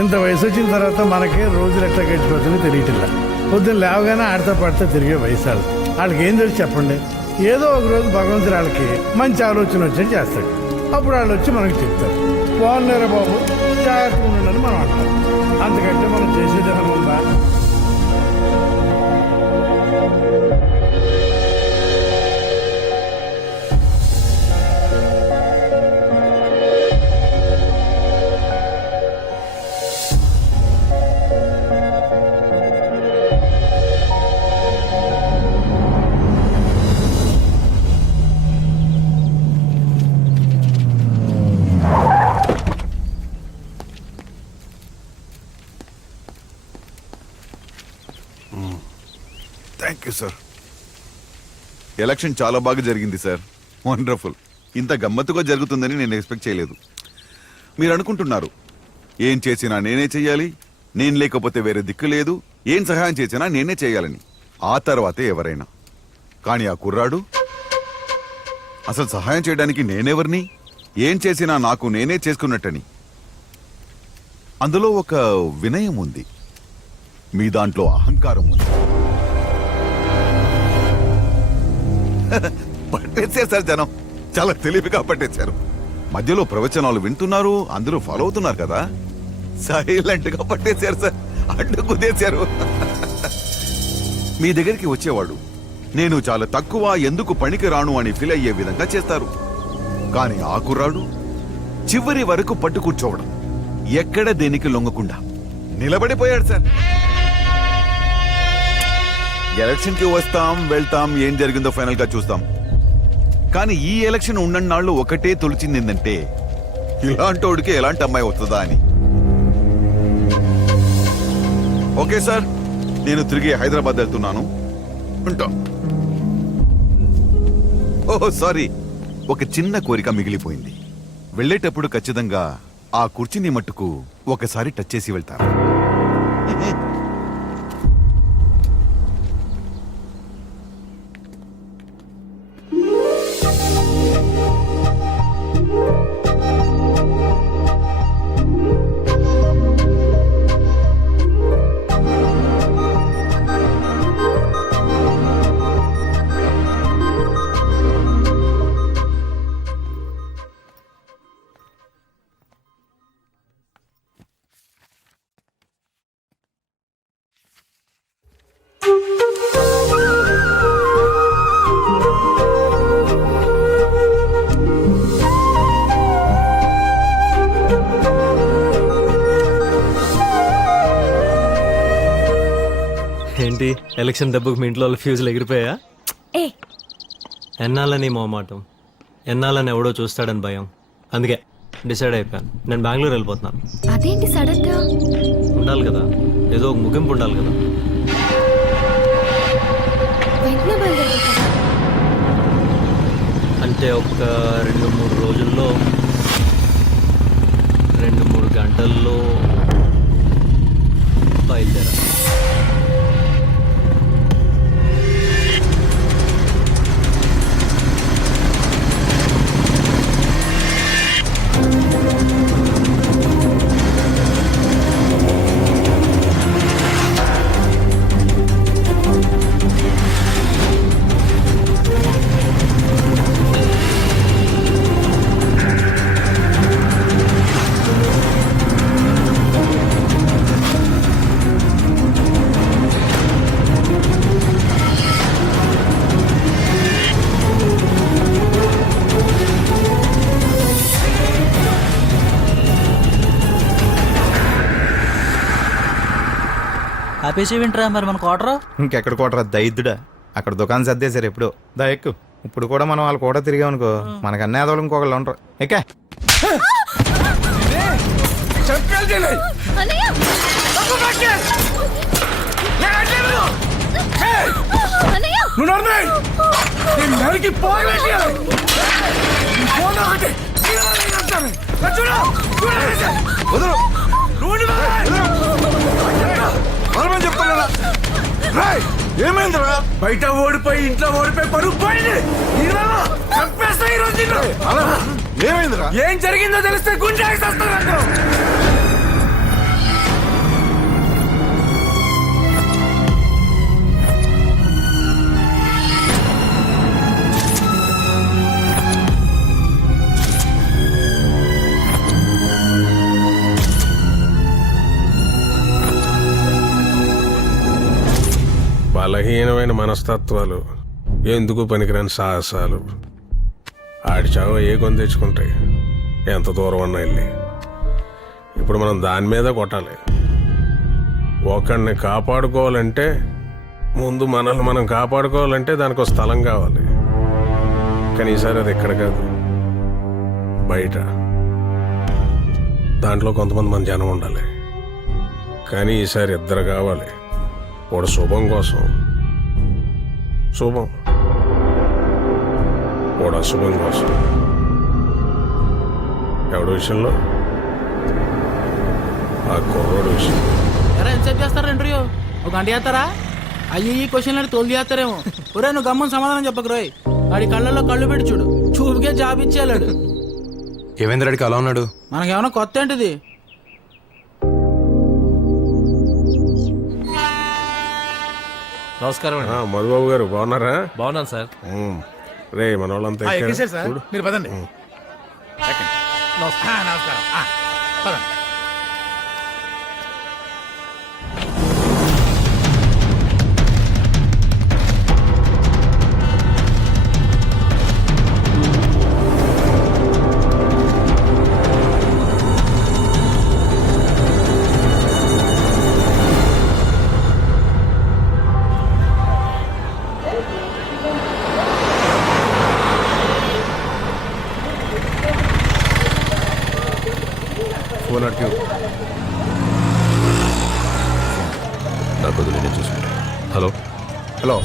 ఇంత వయసు వచ్చిన తర్వాత మనకే రోజులు ఎట్లా గడిచిపోతుందో తెలియట్లా. పొద్దున్న లేవగానే ఆడితో పాడితో తిరిగే వయసు వాళ్ళకి ఏం తెలిసి చెప్పండి. ఏదో ఒక రోజు భగవంతుడు వాళ్ళకి మంచి ఆలోచన వచ్చి చేస్తాడు. అప్పుడు వాళ్ళు వచ్చి మనకి చెప్తారు, బాగున్నారా బాబు, జాగ్రత్తగా ఉండండి మనం అంటాం. అంతకంటే మనం చేసేది ఏమైనా ఉందా? Thank you sir. ఎలక్షన్ చాలా బాగా జరిగింది సార్. వండర్ఫుల్. ఇంత గమ్మత్తుగా జరుగుతుందని నేను ఎక్స్పెక్ట్ చేయలేదు. మీరు అనుకుంటున్నారు ఏం చేసినా నేనే చెయ్యాలి, నేను లేకపోతే వేరే దిక్కు లేదు, ఏం సహాయం చేసినా నేనే చేయాలని. ఆ తర్వాతే ఎవరైనా. కానీ ఆ కుర్రాడు అసలు సహాయం చేయడానికి నేనెవరిని, ఏం చేసినా నాకు నేనే చేసుకున్నట్టని. అందులో ఒక వినయం ఉంది, మీ దాంట్లో అహంకారం ఉంది. పట్టేశారు సార్ జనం, చాలా తెలివిగా పట్టేశారు. మధ్యలో ప్రవచనాలు వింటున్నారు, అందరూ ఫాలో అవుతున్నారు కదా, సైలెంట్ గా పట్టేశారు సార్, అడ్డు కుదేశారు. మీ దగ్గరికి వచ్చేవాడు నేను చాలా తక్కువ, ఎందుకు పనికి రాను అని ఫీల్ అయ్యే విధంగా చేస్తారు. కానీ ఆ కుర్రాడు చివరి వరకు పట్టు కూర్చోవడం, ఎక్కడ దేనికి లొంగకుండా నిలబడిపోయాడు సార్. ఎలక్షన్ కి వస్తాం వెళ్తాం, ఏం జరిగిందో ఫైనల్ గా చూస్తాం. కానీ ఈ ఎలక్షన్ ఉన్నన్నాళ్ళు ఒకటే తొలిచింది ఏంటంటే, ఇలాంటోడికి ఎలాంటి అమ్మాయి వస్తుందా అని. ఓకే సార్, నేను తిరిగి హైదరాబాద్ వెళ్తున్నాను, ఉంటా. ఓహో సారీ, ఒక చిన్న కోరిక మిగిలిపోయింది. వెళ్ళేటప్పుడు ఖచ్చితంగా ఆ కుర్చీని మట్టుకు ఒకసారి టచ్ చేసి వెళ్తారు. ఏంటి ఎలక్షన్ దెబ్బకు మీ ఇంట్లో వాళ్ళ ఫ్యూజులు ఎగిరిపోయా? ఎన్నాలని మొహమాటం, ఎన్నాలని ఎవడో చూస్తాడని భయం, అందుకే డిసైడ్ అయిపోయాను, నేను బెంగళూరు వెళ్ళిపోతున్నాను. అదేంటి సడన్ గా? ఉండాలి కదా, ఏదో ఒక ముగింపు ఉండాలి కదా. అంటే ఒక 2-3 రోజుల్లో, 2-3 గంటల్లో బయలుదేరా. ఆపేసేవింట్రా మరి మన కోటరు? ఇంకెక్కడ కోటరా దైద్యుడా, అక్కడ దుకాణం సర్దేశారు ఎప్పుడు. దా ఎక్కు. ఇప్పుడు కూడా మనం వాళ్ళు కూడా తిరిగామనుకో, మనకన్నా ఏదో ఇంకొకళ్ళు ఉండరు. ఎక్కా ఏమైందిరా? బయట ఓడిపోయి ఇంట్లో ఓడిపోయి పరుగు పోయింది. ఏమైందిరా? ఏం జరిగిందో తెలిస్తే గుండె బలహీనమైన మనస్తత్వాలు, ఎందుకు పనికిరాని సాహసాలు ఆడి చావ ఏ కొని తెచ్చుకుంటాయి, ఎంత దూరం అన్నా వెళ్ళి. ఇప్పుడు మనం దాని మీద కొట్టాలి. ఒకడిని కాపాడుకోవాలంటే ముందు మనల్ని మనం కాపాడుకోవాలంటే దానికి ఒక స్థలం కావాలి. కానీ ఈసారి అది ఎక్కడ కాదు, బయట. దాంట్లో కొంతమంది మన జనం ఉండాలి. కానీ ఈసారి ఇద్దరు కావాలి. వాడు శుభం కోసం శుభం, వాడు అశుభం కోసం. ఎవడి విషయంలో? ఆ కుర్రోడు విషయం. ఎరా ఎంతసేపు చేస్తారా ఇంటర్వ్యూ? ఒక గంట చేస్తారా? అయ్యి ఈ క్వశ్చన్లు అంటే తోలు చేస్తారేమో. ఒరే నువ్వు గమ్మని సమాధానం చెప్పకు రోయ్. వాడి కళ్ళల్లో కళ్ళు పెట్టి చూడు, చూపుకే జాబ్ ఇచ్చేయాడు. ఏవేంద్రడికి అలా ఉన్నాడు? మనకేమన్నా కొత్త ఏంటిది? నమస్కారం అండి. మధుబాబు గారు బాగున్నారా? బాగున్నాను సార్. రే మన వాళ్ళంతా ఎక్కారా? చూడు. మీరు పదండి. నమస్కారం. పదండి. ఫోన్ అట్టు. నాకు వదిలే, నేను చూసుకుంటా. హలో హలో,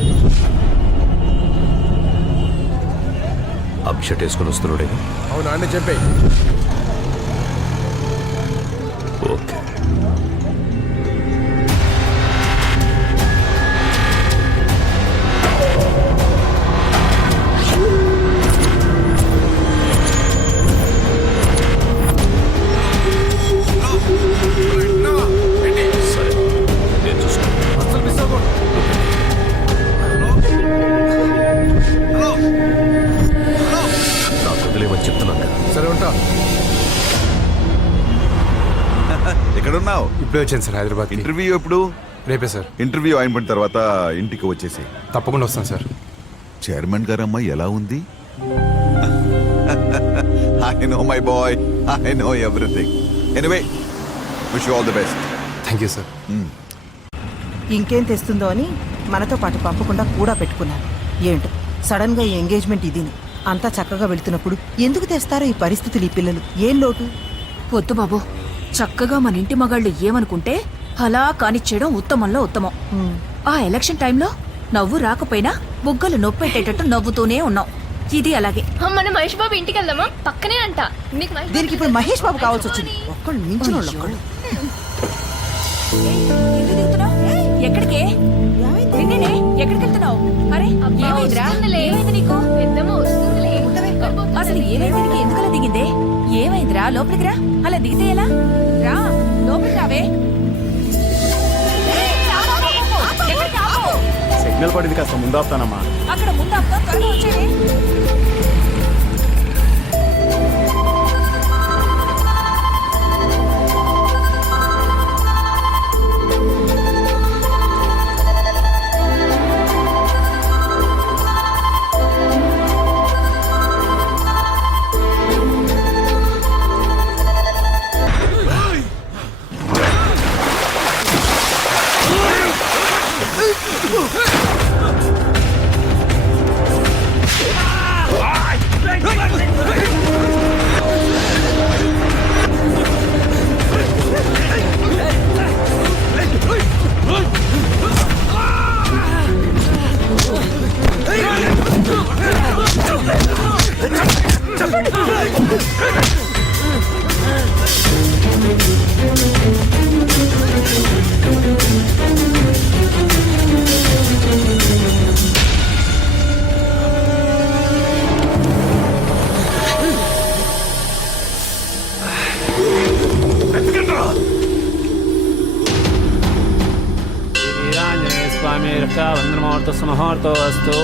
అభిషేక్ వేసుకొని వస్తున్నాడే? అవునా అండి, చెప్పే. ఓకే. సరే, నేను చూసుకుంటా. నాకు వదిలేమని చెప్తున్నాను కదా. సరే ఉంటా. ఎక్కడున్నావు? ఇప్పుడే వచ్చాను సార్ హైదరాబాద్. ఇంటర్వ్యూ ఎప్పుడు? రేపే సార్. ఇంటర్వ్యూ అయిపోయిన తర్వాత ఇంటికి వచ్చేసి. తప్పకుండా వస్తాను సార్. చైర్మన్ గారు అమ్మాయి ఎలా ఉంది? I know my boy, I know everything. Anyway, wish you all the best. Thank you sir. ఇంకేం తెస్తుందో అని మనతో పాటు పంపకుండా కూడా పెట్టుకున్నాను. ఏంటో సడన్ గా ఈ ఎంగేజ్మెంట్ ఇదిని. అంతా చక్కగా వెళుతున్నప్పుడు ఎందుకు తెస్తారో ఈ పరిస్థితులు ఈ పిల్లలు? ఏం లోటు? వద్దు బాబు, చక్కగా మన ఇంటి మగాళ్ళు ఏమనుకుంటే అలా కానిచ్చేయడం ఉత్తమంలో ఉత్తమం. ఆ ఎలక్షన్ టైంలో నవ్వు రాకపోయినా బుగ్గలు నొప్పెట్టేటట్టు నవ్వుతూనే ఉన్నాం. ఇది అలాగే. మన మహేష్ బాబు ఇంటికి వెళ్దామా? పక్కనే అంట. దీనికి ఇప్పుడు మహేష్ బాబు కావాల్సి వచ్చింది. ఒక్కళ్ళు మించిన వాళ్ళు ఒక్కళ్ళు. ఎందుకు దిగుతున్నావ్? ఎక్కడికే? నిన్నేనే, ఎక్కడికి వెళ్తున్నావు? అరే ఏమైందిరా? ఏమైంది నీకు? పెద్దమ్మ వస్తుందిలే. అసలు ఏమైంది నీకు? ఎందుకలా దిగిందే? ఏమైందిరా? లోపలికి రా. అలా దిగితే ఎలా? రా లోపలికి రావే. ఎక్కడికి ఆపు? సిగ్నల్ పడింది, కాస్త ముందు ఆపుతానమ్మా. అక్కడ ముందు అక్క త్వరగా వచ్చేది. స్వామి వందనమూర్త సుమహూర్తో అస్తు.